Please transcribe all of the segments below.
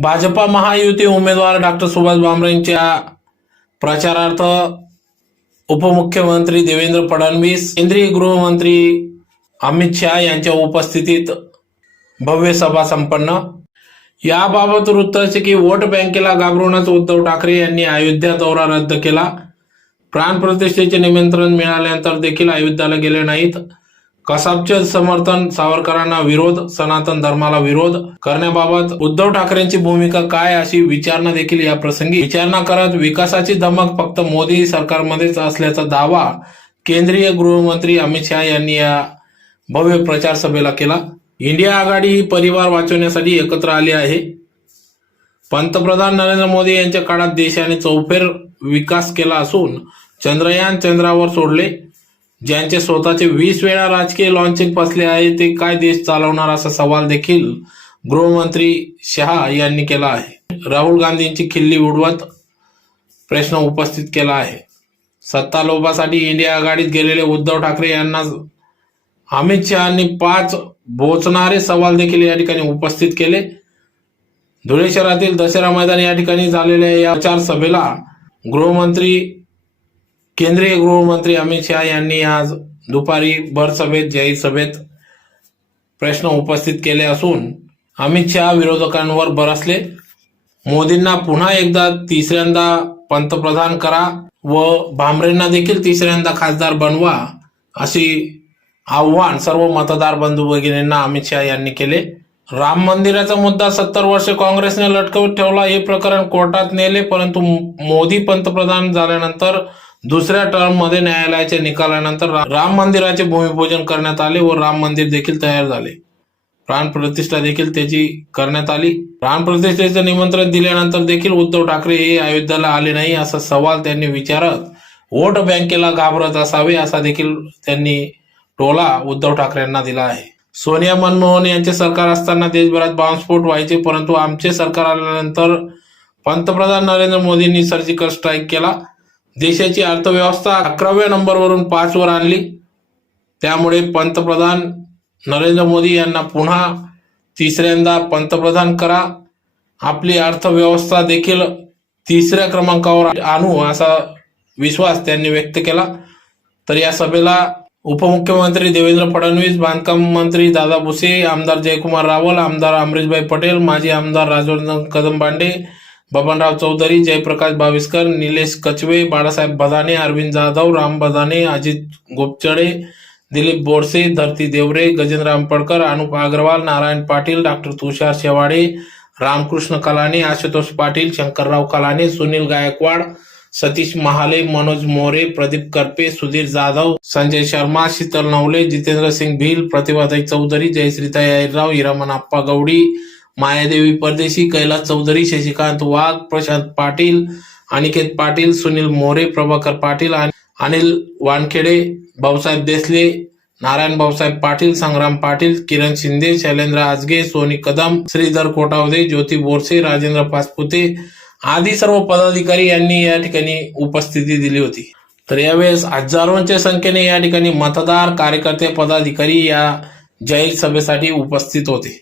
भाजपा महायुती उमेदवार डॉक्टर सुभाष भामरेंच्या प्रचारार्थ उपमुख्यमंत्री देवेंद्र फडणवीस केंद्रीय गृहमंत्री अमित शहा यांच्या उपस्थितीत भव्य सभा संपन्न. याबाबत वृत्त असे की वोट बँकेला घाबरूनच उद्धव ठाकरे यांनी अयोध्या दौरा रद्द केला. प्राणप्रतिष्ठेचे निमंत्रण मिळाल्यानंतर देखील अयोध्याला गेले नाहीत. कसाबचे समर्थन सावरकरांना विरोध सनातन धर्माला विरोध करण्याबाबत उद्धव ठाकरेंची भूमिका काय अशी विचारणा देखील या प्रसंगी विचारणा करत विकासाची धमक फक्त मोदी सरकारमध्येच असल्याचा दावा केंद्रीय गृहमंत्री अमित शहा यांनी या भव्य प्रचार सभेला केला. इंडिया आघाडी ही परिवार वाचवण्यासाठी एकत्र आली आहे. पंतप्रधान नरेंद्र मोदी यांच्या काळात देशाने चौफेर विकास केला असून चंद्रयान चंद्रावर सोडले. ज्यांचे स्वतःचे वीस वेळा राजकीय लॉन्चिंग फसले आहे ते काय देश चालवणार असा सवाल देखील गृहमंत्री शहा यांनी केला आहे. राहुल गांधींची खिल्ली उडवत प्रश्न उपस्थित केला आहे. सत्ता लोभासाठी इंडिया आघाडीत गेलेले उद्धव ठाकरे यांना अमित शहानी पाच बोचणारे सवाल देखील या ठिकाणी उपस्थित केले. धुळे शहरातील दसरा मैदान या ठिकाणी झालेल्या या प्रचार सभेला गृहमंत्री केंद्रीय गृहमंत्री अमित शहा यांनी आज दुपारी भरसभेत जाहीर सभेत प्रश्न उपस्थित केले असून अमित शहा विरोधकांवर बरसले. मोदींना पुन्हा एकदा तिसऱ्यांदा पंतप्रधान करा व भामरेंना देखील तिसऱ्यांदा खासदार बनवा अशी आव्हान सर्व मतदार बंधू भगिनींना अमित शहा यांनी केले. राम मंदिराचा मुद्दा सत्तर वर्ष काँग्रेसने लटकवत ठेवला. हे प्रकरण कोर्टात नेले परंतु मोदी पंतप्रधान झाल्यानंतर दुसऱ्या टर्ममध्ये न्यायालयाच्या निकालानंतर राम मंदिराचे भूमिपूजन करण्यात आले व राम मंदिर देखील तयार झाले. प्राण प्रतिष्ठा देखील त्याची करण्यात आली. प्राणप्रतिष्ठेचं निमंत्रण दिल्यानंतर देखील उद्धव ठाकरे हे अयोध्याला आले नाही असा सवाल त्यांनी विचारत वोट बँकेला घाबरत असावे असा देखील त्यांनी टोला उद्धव ठाकरेंना दिला आहे. सोनिया मनमोहन यांचे सरकार असताना देशभरात बॉम्बस्फोट व्हायचे परंतु आमचे सरकार आल्यानंतर पंतप्रधान नरेंद्र मोदींनी सर्जिकल स्ट्राईक केला. देशाची अर्थव्यवस्था अकराव्या नंबरवरून पाच वर आणली. त्यामुळे पंतप्रधान नरेंद्र मोदी यांना पुन्हा तिसऱ्यांदा पंतप्रधान करा. आपली अर्थव्यवस्था देखील तिसऱ्या क्रमांकावर आणू असा विश्वास त्यांनी व्यक्त केला. तर या सभेला उपमुख्यमंत्री देवेंद्र फडणवीस बांधकाम मंत्री दादा भुसे आमदार जयकुमार रावल आमदार अमरीशभाई पटेल माजी आमदार राजवर्धन कदमबांडे बबनराव चौधरी जयप्रकाश बाविस्कर निलेश कचवे बाळासाहेब बदाने अरविंद जाधव राम बदाने अजित गोपचडे दिलीप बोरसे धरती देवरे गजेंद्र आंबडकर अनुप अग्रवाल नारायण पाटील डॉक्टर तुषार शेवाडे रामकृष्ण कलाने आशुतोष पाटील शंकरराव कलाने सुनील गायकवाड सतीश महाले मनोज मोरे प्रदीप करपे सुधीर जाधव संजय शर्मा शीतल नवले जितेंद्र सिंग भील प्रतिभाताई चौधरी जयश्रीताई अहिरराव हिरामन आप्पा गौडी मायादेवी परदेशी कैलास चौधरी शशिकांत वाघ प्रशांत पाटील अनिकेत पाटील सुनील मोरे प्रभाकर पाटील आणि अनिल वानखेडे भाऊसाहेब देसले नारायण भाऊसाहेब पाटील संग्राम पाटील किरण शिंदे शैलेंद्र आजगे सोनी कदम श्रीधर कोटावदे ज्योती बोरसे राजेंद्र पासपुते आदी सर्व पदाधिकारी यांनी या ठिकाणी उपस्थिती दिली होती. तर यावेळेस हजारोंच्या संख्येने या ठिकाणी मतदार कार्यकर्ते पदाधिकारी या जाहीर सभेसाठी उपस्थित होते.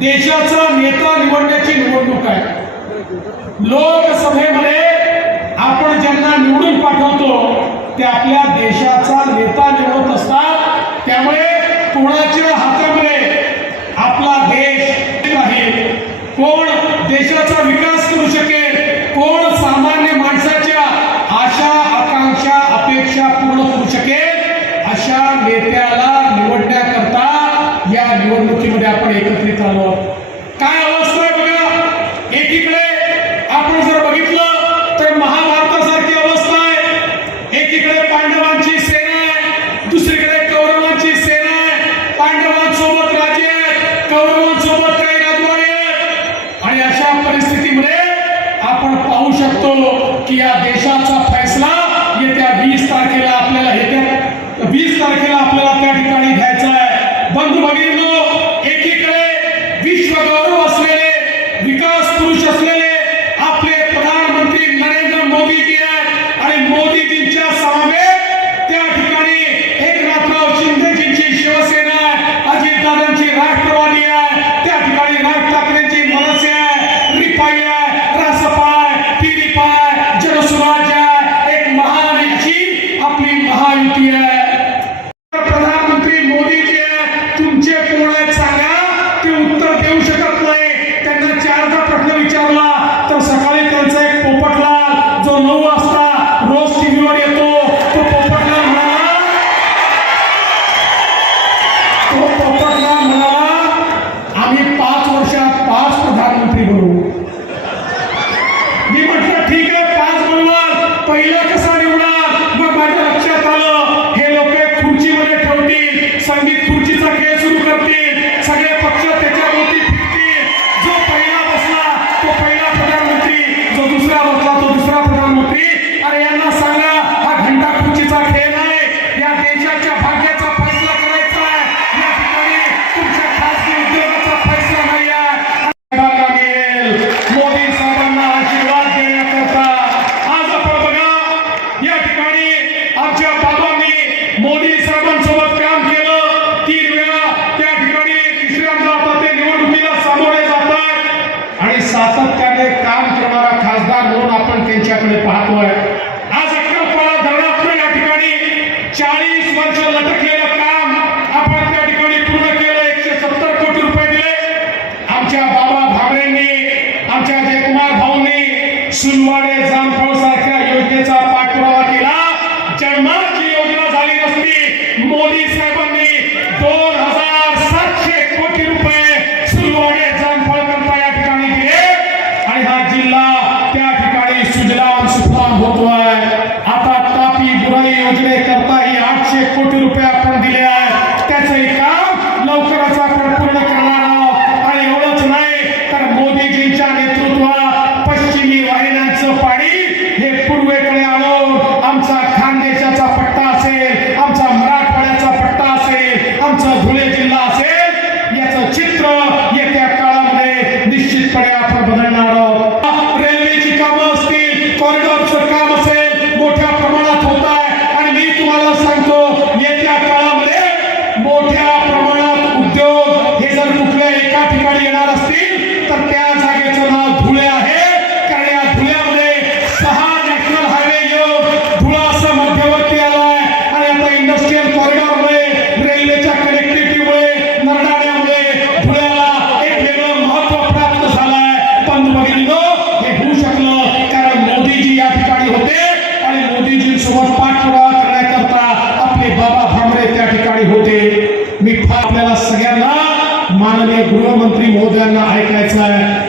देशाचा नेता निवडण्याची निवडणूक आहे. लोकसभेमध्ये आपण ज्यांना निवडून पाठवतो ते आपल्या देशाचा नेता निवडत असतात. त्यामुळे कोणाच्या हातामध्ये आपला देश नाही कोण देशाचा विकास करू शकेल कोण सामान्य माणसाच्या आशा आकांक्षा अपेक्षा पूर्ण करू शकेल अशा नेत्याला निवडण्याकरता या निवडणुकीमध्ये आपण एकत्रित आलो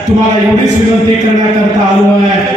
तुम्हारा एवढीच विनंती करता आलो है।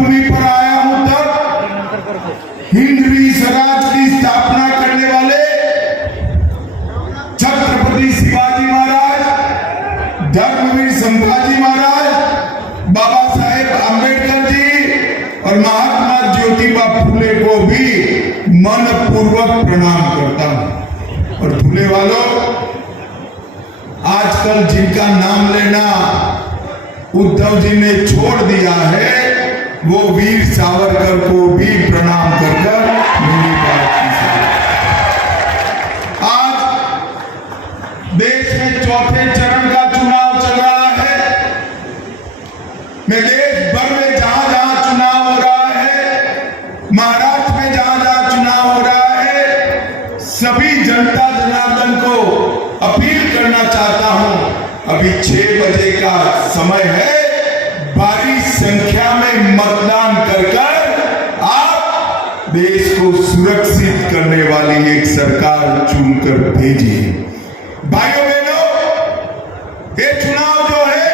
भूमि पर आया हूँ तब हिंदवी स्वराज की स्थापना करने वाले छत्रपति शिवाजी महाराज, धर्मवीर संभाजी महाराज, बाबा साहेब आम्बेडकर जी और महात्मा ज्योतिबा फुले को भी मन पूर्वक प्रणाम करता हूँ। और फुले वालों, आजकल जिनका नाम लेना उद्धव जी ने छोड़ दिया है वो वीर सावरकर को भी प्रणाम कर मेरी बात की आज देश में चौथे चरण का चुनाव चल रहा है। मैं देश भर में जहाँ जहाँ चुनाव हो रहा है, महाराष्ट्र में जहाँ जहाँ चुनाव हो रहा है, सभी जनता जनार्दन को अपील करना चाहता हूँ। अभी छह बजे का समय है। भारी संख्या में मतदान कर आप देश को सुरक्षित करने वाली एक सरकार चुनकर भेजिए भाइयों, बहनों, ये चुनाव जो है,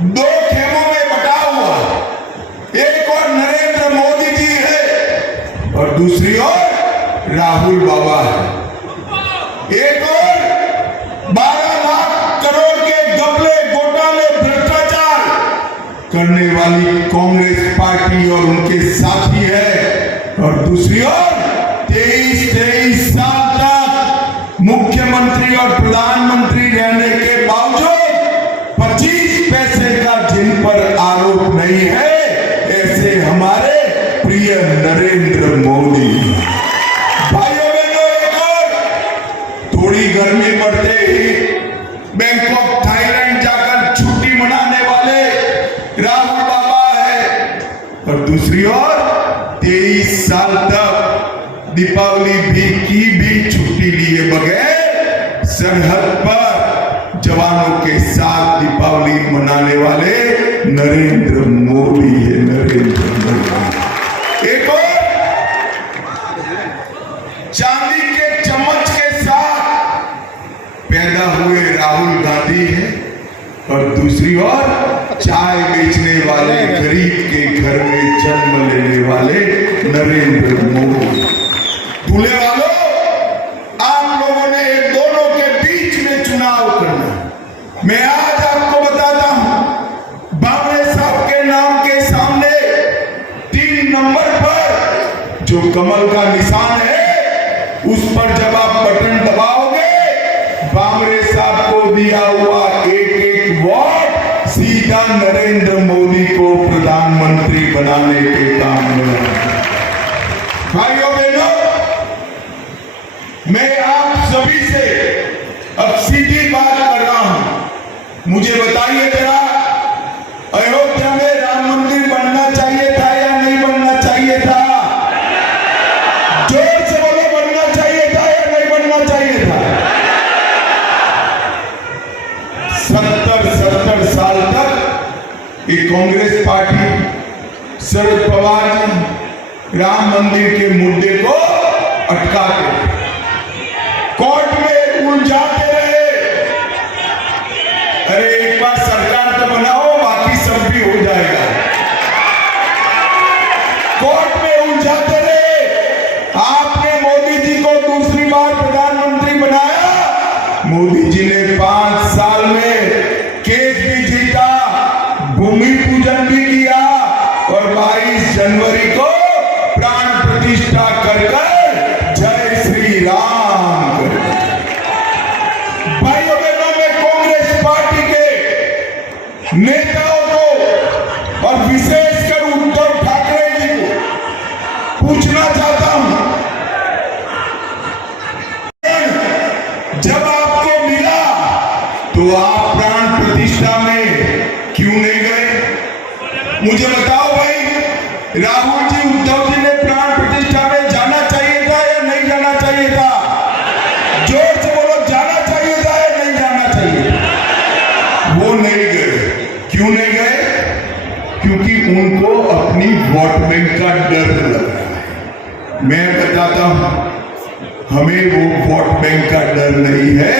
दो खेमों में बटा हुआ। एक और नरेंद्र मोदी जी है और दूसरी ओर राहुल बाबा है करने वाली कांग्रेस पार्टी और उनके साथी है। और दूसरी ओर, तेईस तेईस साल तक मुख्यमंत्री और प्रधानमंत्री रहने के बावजूद पच्चीस पैसे का जिन पर आरोप नहीं है, ऐसे हमारे प्रिय नरेंद्र मोदी दीपावली भी की भी छुट्टी लिए बगैर सरहद पर जवानों के साथ दीपावली मनाने वाले नरेंद्र मोदी है, नरेंद्र मोदी। एक और, चांदी के चम्मच के साथ पैदा हुए राहुल गांधी है, और दूसरी ओर चाय बेचने वाले गरीब के घर में जन्म लेने वाले नरेंद्र मोदी। कमल का निशान है, उस पर जब आप बटन दबाओगे बाबरे साहब को दिया हुआ एक एक वोट सीधा नरेंद्र मोदी को प्रधानमंत्री बनाने के काम में। भाइयों, बहनों, मैं आप सभी से अब सीधी बात कर रहा हूँ मुझे बताइए जरा पार्टी शरद पवार जी, राम मंदिर के मुद्दे को अटकाते। कोर्ट में उलझाते रहे अरे, एक बार सरकार तो बनाओ, बाकी सब भी हो जाएगा मुझे बताओ भाई, राहुल जी, उद्धव जी ने प्राण प्रतिष्ठा में जाना चाहिए था या नहीं जाना चाहिए था? ज़ोर से बोलो, जाना चाहिए था या नहीं जाना चाहिए वो नहीं गए। क्यों नहीं गए? क्योंकि उनको अपनी वोट बैंक का डर लगा मैं बताता हूँ, हमें वो वोट बैंक का डर नहीं है।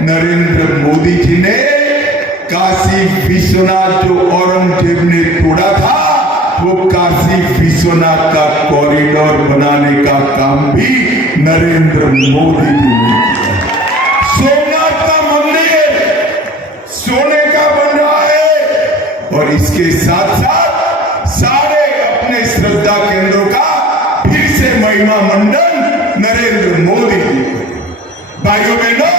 नरेंद्र मोदी जी ने काशी विश्वनाथ जो औरंगज़ेब ने तोड़ा था, वो काशी विश्वनाथ का कॉरिडोर बनाने का काम भी नरेंद्र मोदी जी ने सोमनाथ का मंदिर, सोने का बन रहा है और इसके साथ साथ सारे अपने श्रद्धा केंद्रों का फिर से महिमा मंडल नरेंद्र मोदी जी। भाइयों बहनों,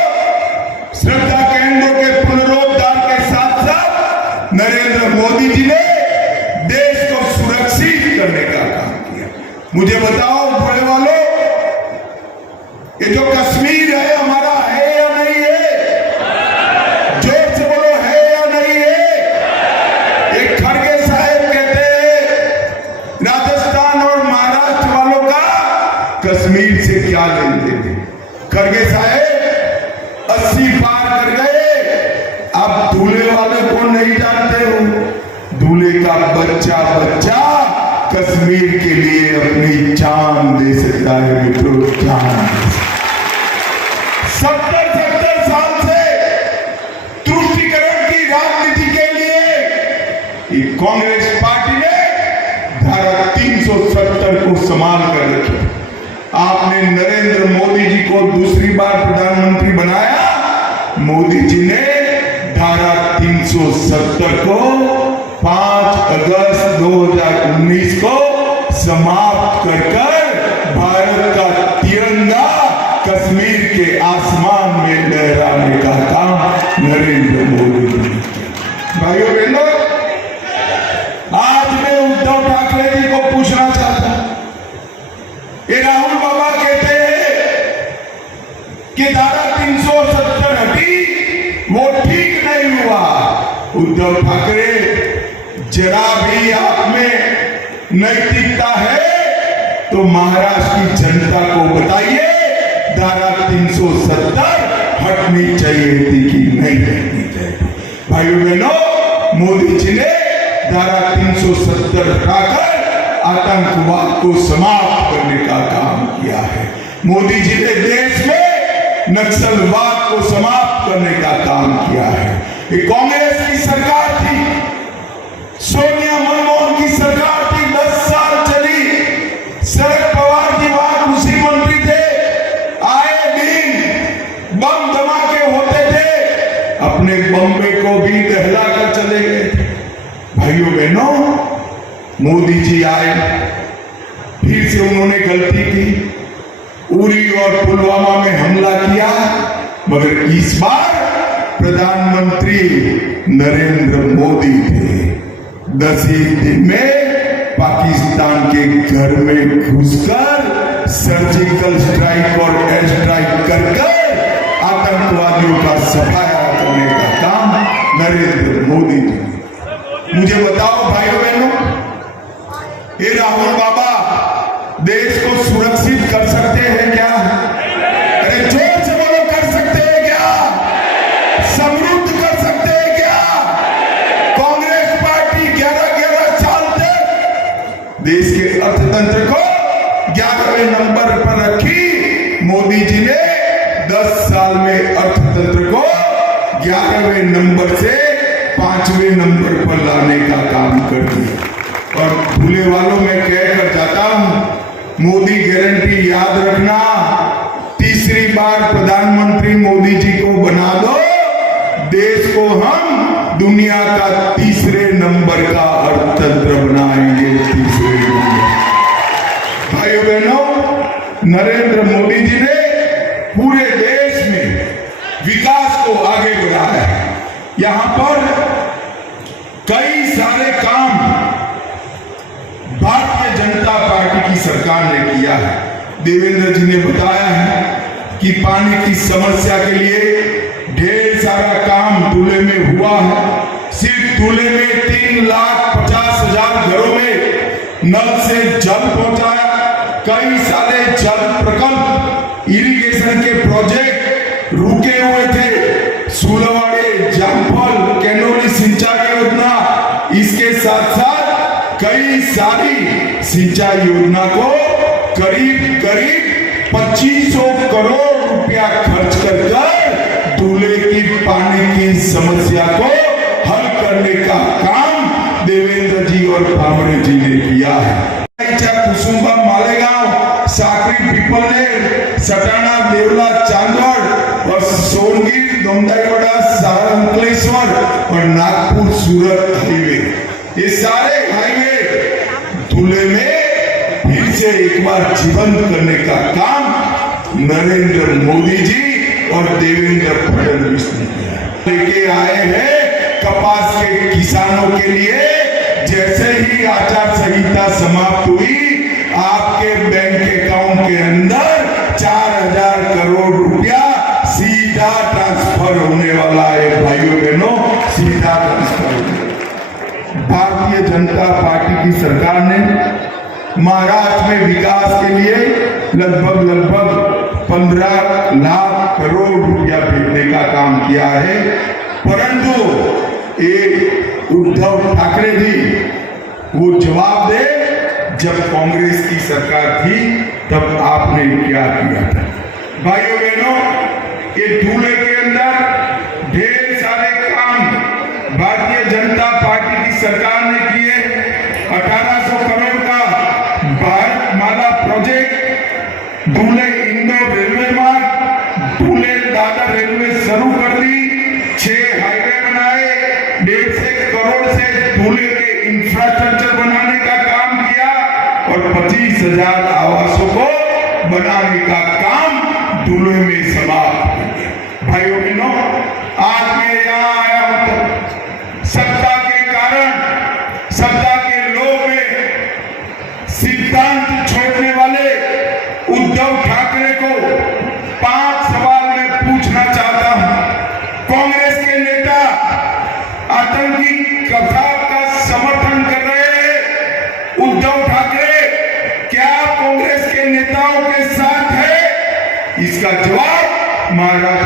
श्रद्धा केंद्रों के पुनरोद्धार के साथ साथ नरेंद्र मोदी जी ने करने का काम किया। मुझे बताओ बड़े वालों, ये जो कश्मीर है, हमारा है या नहीं है? ज़ोर बोलो, है या नहीं है? एक खड़गे साहब कहते हैं, राजस्थान और महाराष्ट्र वालों का कश्मीर से क्या लेन देन खड़गे साहब, अस्सी पार कर गए। अब दूल्हे वाले को नहीं जानते हो? दूल्हे का बच्चा बच्चा कश्मीर के लिए अपनी जान दे सकता है मित्रों जान। सत्तर सत्तर साल से तुष्टिकरण की राजनीति के लिए कांग्रेस पार्टी ने धारा 370 को संभाल कर रखी आपने नरेंद्र मोदी जी को दूसरी बार प्रधानमंत्री बनाया मोदी जी ने धारा 370 को 5 अगस्त 2019 को समाप्त कर भारत का तिरंगा कश्मीर के आसमान में लहराने का काम नरेंद्र मोदी भाइयों, बहनों नैतिकता है तो महाराष्ट्र की जनता को बताइए धारा 370 हटनी चाहिए थी कि नहीं हटनी चाहिए। भाइयों बहनों, मोदी जी ने धारा 370 हटाकर आतंकवाद को समाप्त करने का काम किया है। मोदी जी ने देश में नक्सलवाद को समाप्त करने का काम किया है। कांग्रेस की सरकार थी, सोनिया मनमोहन की सरकार मोदी जी आए। फिर से उन्होंने गलती की। उरी और पुलवामा में हमला किया। मगर इस बार प्रधानमंत्री नरेंद्र मोदी थे। दस ही दिन में पाकिस्तान के घर में घुसकर सर्जिकल स्ट्राइक और एयर स्ट्राइक कर आतंकवादियों का सफाया करने का काम नरेंद्र राहुल बाबा? देश को सुरक्षित कर सकते हैं क्या? अरे ज़ोर से बोलो, कर सकते हैं क्या? समृद्ध कर सकते हैं क्या? कांग्रेस पार्टी ग्यारह ग्यारह साल तक देश के अर्थतंत्र को ग्यारहवें नंबर पर रखी। मोदी जी ने दस साल में अर्थतंत्र को ग्यारहवें नंबर से पाँचवें नंबर पर लाने का काम कर दिया। और भूले वालों में कहकर जाता हूँ। मोदी गारंटी याद रखना। तीसरी बार प्रधानमंत्री मोदी जी को बना दो। देश को हम दुनिया का तीसरे नंबर का अर्थतंत्र बनाएँगे, तीसरे नंबर। भाइयों बहनों नरेंद्र मोदी जी ने पूरे देश में विकास को आगे बढ़ाया है। यहाँ पर देवेंद्र जी ने बताया है कि पानी की समस्या के लिए ढेर सारा काम दूल्हे में हुआ है। सिर्फ़ दूल्हे में तीन लाख पचास हज़ार घरों में नल से जल पहुँचाया। कई सारे जल प्रकल्प इरिगेशन के प्रोजेक्ट रुके हुए थे। सुलवाड़े, जामफल, कैनोली, सिंचाई योजना, इसके साथ साथ कई सारी सिंचाई योजना को करीब करीब 2500 करोड़ रुपया खर्च कर दूल्हे की पानी की समस्या को हल करने का काम देवेंद्र जी और भामरे जी ने किया है। कुसुम्बा मालेगांव, साकरी सटाना देवला और सोनगीर अंकलेश्वर और नागपुर, सूरत हाईवे। ये सारे हाईवे धुले में फिर से एक बार जीवंत करने का काम नरेंद्र मोदी जी और देवेंद्र फडणवीस ने किया लेके आए हैं कपास के किसानों के लिए। जैसे ही आचार संहिता समाप्त हुई, आपके बैंक अकाउंट के अंदर चार हज़ार करोड़ रुपया सीधा ट्रांसफ़र होने वाला है। भाइयों बहनों, सीधा ट्रांसफ़र। भारतीय जनता पार्टी की सरकार ने महाराष्ट्र में विकास के लिए लगभग लगभग पंद्रह लाख करोड़ रुपया भेजने का काम किया है। परंतु एक उद्धव ठाकरे जी, वो जवाब दे, जब कांग्रेस की सरकार थी, तब आपने क्या किया था? भाइयों बहनों, ये दूल्हे के अंदर ढेर सारे काम भारतीय जनता पार्टी की सरकार ने किए। 1800 हज़ार आवासों को बनाने का काम दूल्हे में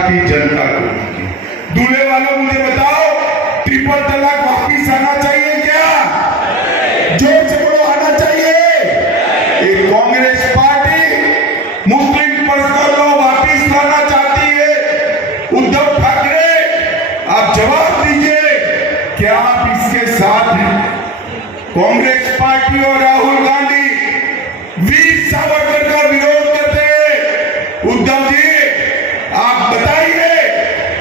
जनता आप बताइए,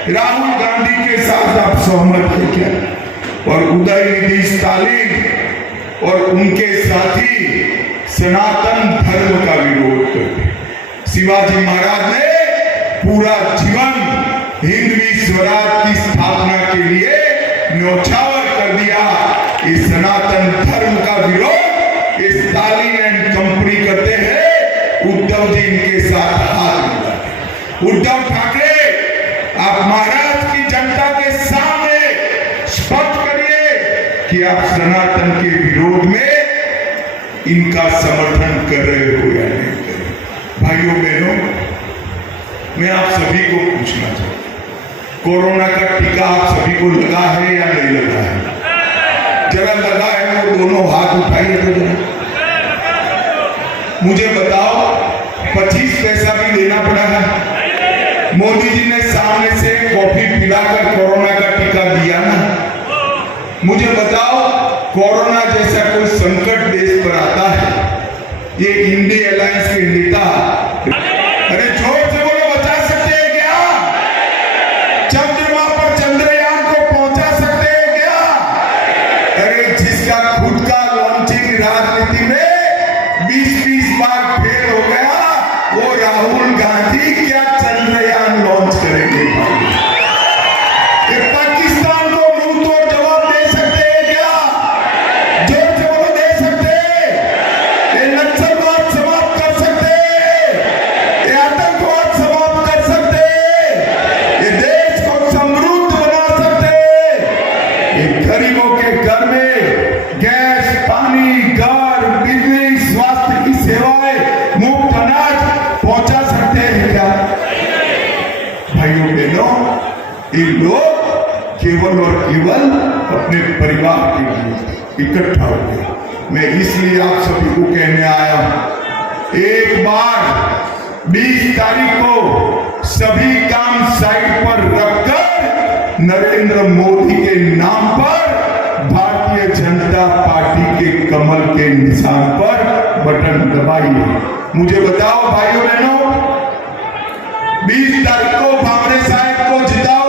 राहुल गांधी के साथ आप सहमत हैं क्या? और उदयनिधि स्टालिन और उनके साथी सनातन धर्म का विरोध करते शिवाजी महाराज ने पूरा जीवन हिंदवी स्वराज की स्थापना के लिए न्यौछावर कर दिया। इस सनातन धर्म का विरोध स्टालिन एंड कंपनी करते हैं। उद्धव जी इनके साथ। उद्धव ठाकरे, आप महाराष्ट्र की जनता के सामने स्पष्ट करिए कि आप सनातन के विरोध में इनका समर्थन कर रहे हो या नहीं कर रहे भाइयों, बहनों, मैं आप सभी को पूछना चाहता कोरोना का टीका आप सभी को लगा है या नहीं लगा है? जरा लगा है वो दोनों हाथ उठाइए तो जरा। मुझे बताओ, पच्चीस पैसा भी देना पड़ा है। मोदी जी ने सामने से कॉफ़ी पिलाकर कोरोना का टीका दिया ना। मुझे बताओ, कोरोना जैसा कोई संकट देश पर आता है? ये इंडिया अलायंस के नेता के गैस, पानी, घर, बिजली, स्वास्थ्य की सेवाएँ मुफ़्त अनाज पहुँचा सकते हैं क्या? भाइयों, बहनों, ये लोग केवल और केवल अपने परिवार के लिए इकट्ठा हो गए। मैं इसलिए आप सभी को कहने आया हूँ, एक बार 20 तारीख को सभी काम साइट पर रखकर नरेंद्र मोदी के नाम पर जनता पार्टी के कमल के निशान पर बटन दबाइए। मुझे बताओ भाइयों बहनों 20 तारीख को भावरे साहब को जिताओगे